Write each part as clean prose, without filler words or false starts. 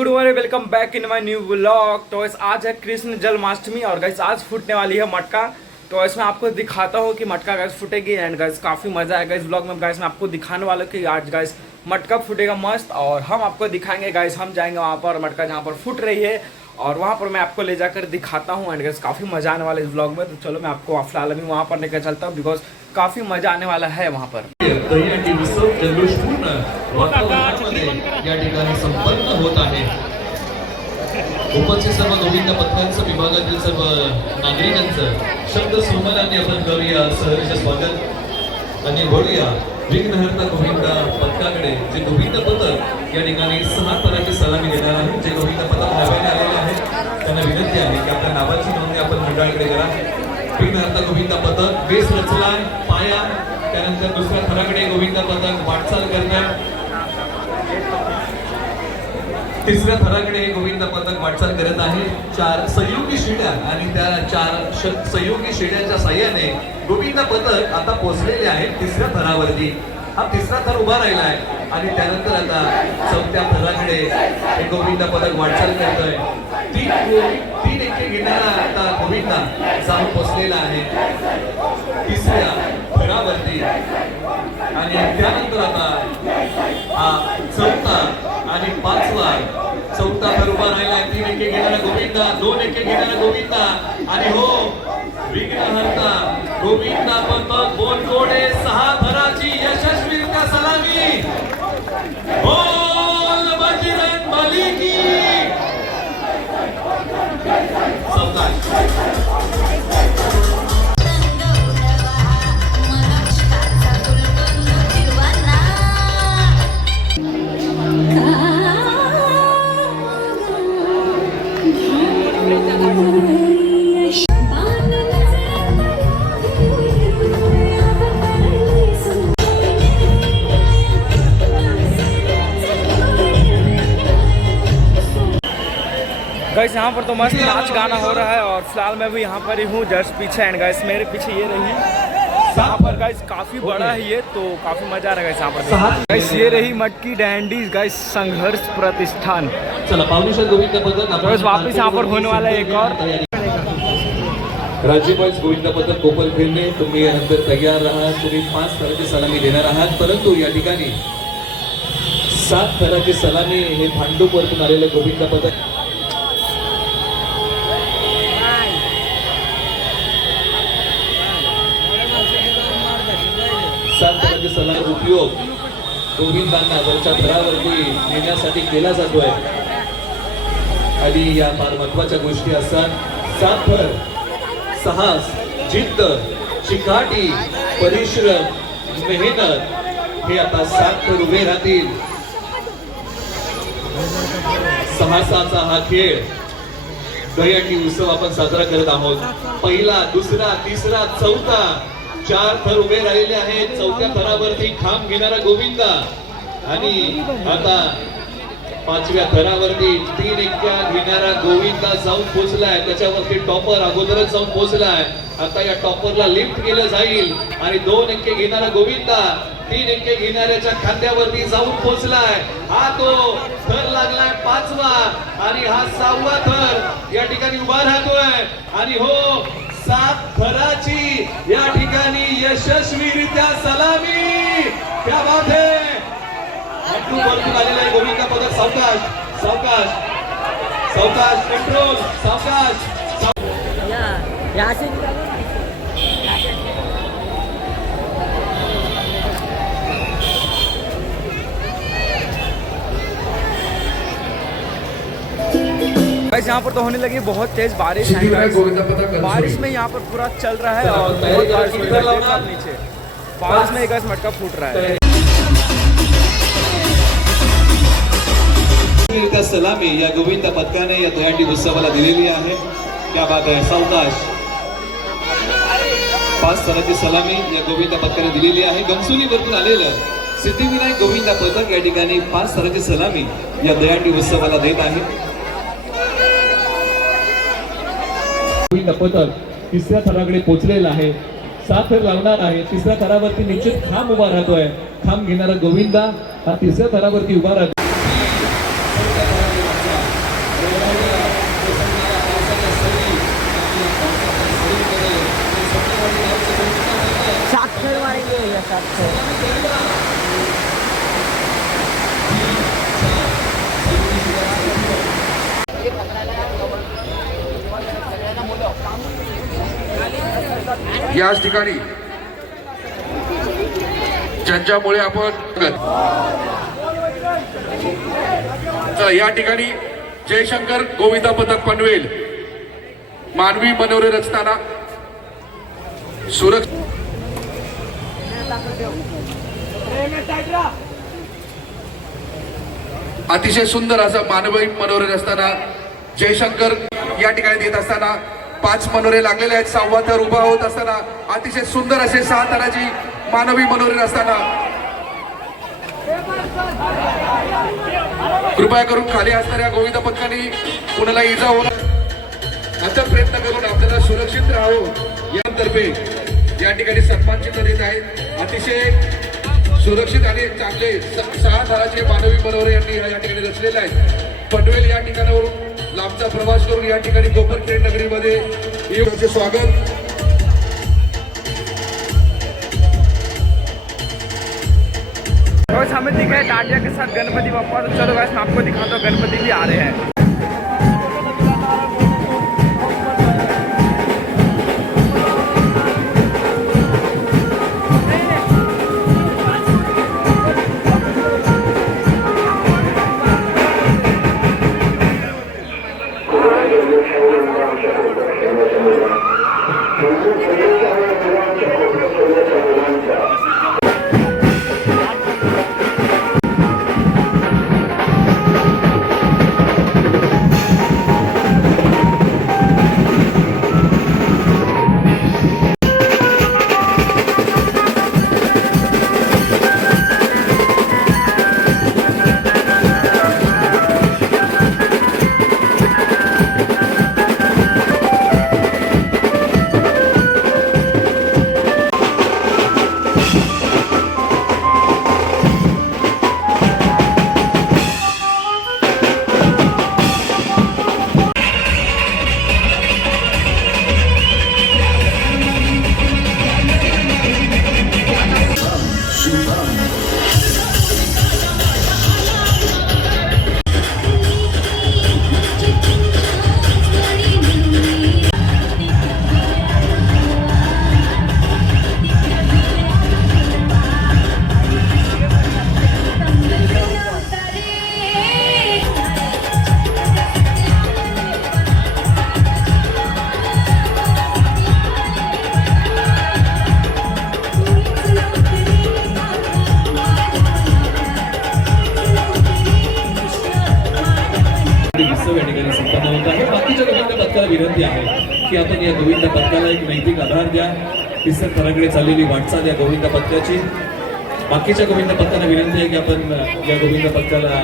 Good morning, welcome back in my new vlog. तो आज है कृष्ण जन्माष्टमी और गाइस आज फूटने वाली है मटका। तो इसमें आपको दिखाता हूँ कि मटका गाइस फूटेगी एंड गाइस काफ़ी मज़ा आएगा इस व्लॉग में। गाइस मैं आपको दिखाने वाला हूँ कि आज गाइस मटका फूटेगा मस्त, और हम आपको दिखाएंगे गाइस। हम जाएंगे वहाँ पर मटका जहाँ पर फूट रही है और वहाँ पर मैं आपको ले जाकर दिखाता हूँ एंड गाइस काफ़ी मज़ा आने वाला है इस व्लॉग में। तो चलो मैं आपको फिलहाल अभी वहाँ पर लेकर चलता हूँ बिकॉज काफ़ी मज़ा आने वाला है वहाँ पर। या ठिकाणी संपन्न होत आहे। उपस्थित सर्व गोविंद पथकांचं विभागातील सर्व नागरिकांचं शब्द सुमनाने आपण करूया, सहर्ष स्वागत आणि बोलूया विघ्नहर्ता गोविंद पथकाकडे। जे गोविंद पथक या ठिकाणी 6 तराची सलामी देणार आहे। जे गोविंद पथक नव्याने आलेले आहेत त्यांना विनंती आहे की आपल्या नावाची नोंदणी आपण मंडळाकडे करा। विघ्नहर्ता गोविंद पथक बेस रचला पाया, त्यानंतर दुसऱ्या थराकडे गोविंद पथक वाटचाल करतात। तिसऱ्या थराकडे गोविंद पथक वाटचाल करत आहे। 4 सहयोगी शिड्या आणि त्या 4 सहयोगी शिड्यांच्या साह्याने गोविंद पथक आता पोहोचलेले आहे तिसऱ्या थरावरती। हा तिसरा थर उभा राहिला आहे आणि त्यानंतर आता चौथ्या थराकडे हे गोविंद पथक वाटचाल करतोय। तीन एके घेणारा आता गोविंद जाऊन पोहोचलेला आहे तिसऱ्या थरावरती आणि त्यानंतर आता हा चौथा आणि 5वा चौथा थर उभा राहिला आहे। 3 एके घेणारा गोविंद, 2 एके घेणारा गोविंद आणि हो विघ्नहर्ता गोविंद पथक बोलकोडे 6 थराची यशस्वीरित्या सलामी। बोल बजरंग बली की गाइस यहाँ पर तो मस्त नाच गाना हो रहा है और फिलहाल मैं भी यहाँ पर ही हूँ जस्ट पीछे एंड गाइस मेरे पीछे ये रही यहाँ पर गाइस काफ़ी बड़ा है ये, तो काफ़ी मजा आ रहा है यहाँ पर। गाइस ये रही मटकी डैंडी गाइस संघर्ष प्रतिष्ठान। चला पावनीशा गोविंद पथक गाइस वापस यहाँ पर होने वाला है एक और राज्य वाईज गोविंद पथक कोपर फिरणे। तुम्ही यानंतर तयार रहा, तुम्ही 5 थराची सलामी देणार आहात, परंतु या ठिकाणी 7 थराची सलामी हे भांडूप वरतून आलेले गोविंद पथक सलामी उपयोग गोविंदांना वरच्या थरावरती नेण्यासाठी केला जातोय आणि या फार महत्वाच्या गोष्टी असतात। 7 थर, साहस, जिद्द, चिकाटी, परिश्रम, मेहनत हे आता 7 थर उभे राहतील। साहसाचा हा खेळ दहीहंडी उत्सव आपण साजरा करत आहोत। पहिला, दुसरा, तिसरा, चौथा 4 थर उभे राहिले आहेत। चौथ्या थरावरती खांब घेणारा गोविंद आणि आता 5व्या थरावरती 3 एक्क्या घेणारा गोविंद जाऊन पोहोचलाय। त्याच्यावरती टॉपर अगोदरच जाऊन पोहोचलाय। आता या टॉपरला लिफ्ट केलं जाईल आणि 2 एक्के घेणारा गोविंद 3 एक्के घेणाऱ्याच्या खांद्यावरती जाऊन पोहोचलाय। हा तो थर लागलाय 5वा आणि हा 6वा थर या ठिकाणी उभा राहतोय आणि हो 7 थराची या ठिकाणी यशस्वीरित्या सलामी। क्या बात है। वरतून आलेला आहे गोविंद पथक। सावकाश सावकाश सावकाश, कंट्रोल, सावकाश। गाइस यहाँ पर तो होने लगी बहुत तेज बारिश है। बारिश में यहाँ पर पूरा चल रहा है और बहुत बारिश हो रही है नीचे। बारिश में गाइस मटका फूट रहा है। सलामी या गोविंद पथकाने या दहीहंडी उत्सवाला दिलेली आहे। क्या बात आहे। सावकाश 5 थराची सलामी या गोविंद पथकाने दिलेली आहे। गंसुली वरतून आलेलं सिद्धिविनायक गोविंद पथक या ठिकाणी 5 थराची सलामी या दहीहंडी उत्सवाला देत आहे। गोविंद पथक तिसऱ्या थराकडे पोहोचलेला आहे। 7 थर लावणार आहे। तिसऱ्या थरावरती निश्चित खांब उभा राहतोय। खांब घेणारा गोविंदा हा तिसऱ्या थरावरती उभा राहतो। याच ठिकाणी ज्यांच्यामुळे आपण तर या ठिकाणी जयशंकर गोविंदा पथक पनवेल मानवी मनोरे रचताना सुरक्षा अतिशय सुंदर असं मानवी मनोरे असताना जयशंकर या ठिकाणी येत असताना 5 मनोरे लागलेले आहेत. 6वा थर उभा होत असताना अतिशय सुंदर असे 6 थराची मानवी मनोरे असताना कृपया करून खाली असणाऱ्या गोविंद पथकाने कुणाला इजा होणार असा प्रयत्न करून आपल्याला सुरक्षित राहावं यातर्फे या ठिकाणी सन्मान चिन्ह देत आहेत. अतिशय सुरक्षित आणि चांगले 6 थराचे मानवी मनोरे यांनी या ठिकाणी रचलेले आहेत. पनवेल या ठिकाणावरून लांबचा प्रवास करून या ठिकाणी कोपरखेड नगरीमध्ये येऊन स्वागत. गाइस हमें दिखा है डांडिया के साथ गणपति बप्पा, तो चलो गाइस मैं आपको दिखाता हूँ गणपति भी आ रहे हैं। बाकीच्या गोविंद पथकाला विनंती आहे की आपण या गोविंद पथकाला एक नैतिक आधार द्या. तिसऱ्या थराकडे चाललेली वाटचाल या गोविंद पथकाची. बाकीच्या गोविंद पथकाला विनंती आहे की आपण या गोविंद पथकाला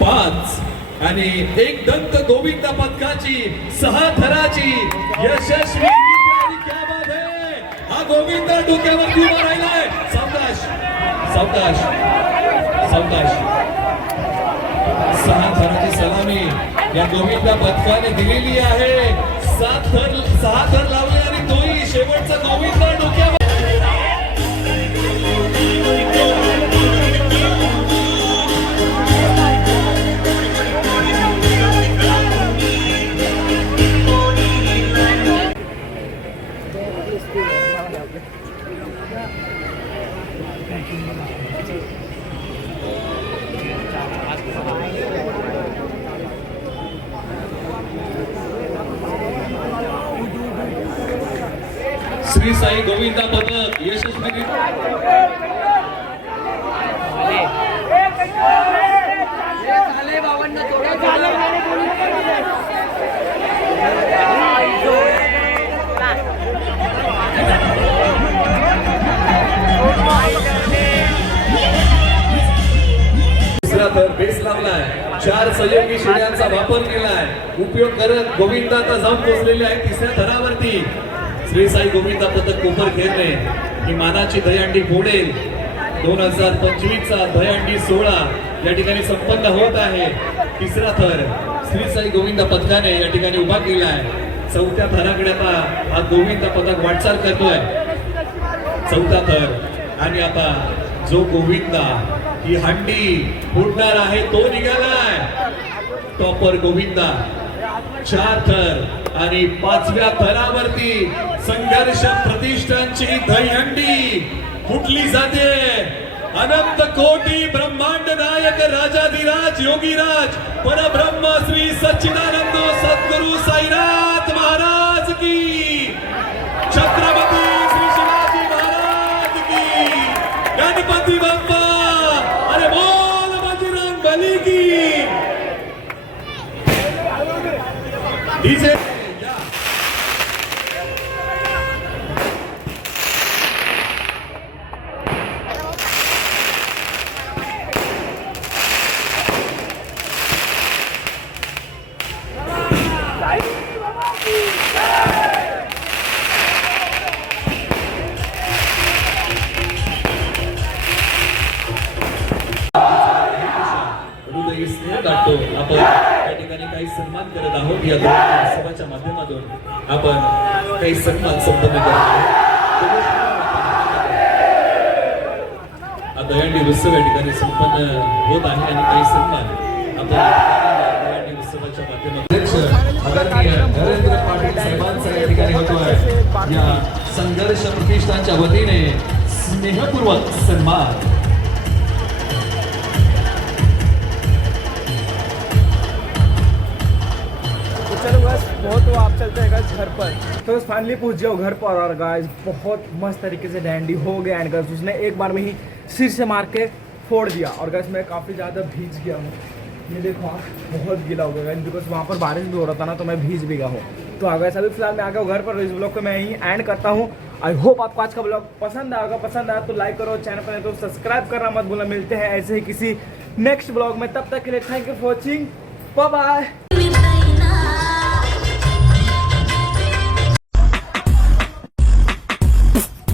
5 आणि एक दंत गोविंद पथकाची 6 थराची यशस्वी क्या बात है. हा गोविंद डोक्यावरती उभा राहिलाय. सावकाश सावकाश सावकाश. 6 थराची सलामी या गोविंद पथकाने दिलेली आहे. 6 थर लावले आणि तोही शेवटचा गोविंद डोक्यावर. श्री साई गोविंदा पथक यशस्वी दुसरा थर बेस लावलाय. 4 सहयोगी शिड्यांचा वापर केलाय. उपयोग करत गोविंदाता जाऊन पोहोचलेले आहे 3ऱ्या थरावरती. श्री साई गोविंदा पथक कोपरखेडने ही मानाची दहीहंडी फोडेल. 2025चा दहीहंडी सोहळा या ठिकाणी संपन्न होत आहे. 3रा थर श्री साई गोविंदा पथकाने या ठिकाणी उभा केला आहे. 4थ्या थराकडे आता हा गोविंदा पथक वाटचाल करतोय. 4था थर आणि आता जो गोविंदा ही हंडी फोडणार आहे तो निघालाय. टॉपर गोविंदा 4 थर आणि 5व्या थरावरती संघर्ष प्रतिष्ठानची दहीहंडी फुटली जाते. अनंत कोटी ब्रह्मांड नायक राजाधिराज योगीराज परब्रह्म श्री सच्चिदानंद सद्गुरु साईनाथ महाराज की, छत्रपती श्री शिवाजी महाराज की, गणपती बाप्पा, अरे बोल बजरंग बली की. डीजे हृदय स्नेह गाठतो. आपण या ठिकाणी काही सन्मान करत आहोत. या दोन उत्सवाच्या माध्यमातून आपण काही सन्मान संपन्न करत आहोत. हा दहीहंडी उत्सव या ठिकाणी संपन्न होत आहे आणि काही सन्मान आपण या दहीहंडी उत्सवाच्या माध्यमातून अध्यक्ष आदरणीय नरेंद्र पाटील साहेबांचा या ठिकाणी होतोय. या संघर्ष प्रतिष्ठानच्या वतीने स्नेहपूर्वक सन्मान. चलो बस बहुत हो, आप चलते हैं गाइस घर पर. तो फाइनली पहुंच गया घर पर और गाइस बहुत मस्त तरीके से डैंडी हो गया एंड गाइस उसने एक बार में ही सिर से मार के फोड़ दिया. और गाइस मैं काफ़ी ज़्यादा भीज गया हूँ. ये देखो आप, बहुत गीला हो गया गाइस बिकॉज वहाँ पर बारिश भी हो रहा था ना, तो मैं भीज भी गया हूँ. तो आ गाइस अभी फिलहाल मैं आ गया घर पर. इस ब्लॉग को मैं यहीं एंड करता हूँ. आई होप आपको आज का ब्लॉग पसंद आएगा. पसंद आया तो लाइक करो, चैनल पर तो सब्सक्राइब करना मत भूलना. मिलते हैं ऐसे ही किसी नेक्स्ट ब्लॉग में. तब तक के लिए thank you for watching. Bye bye.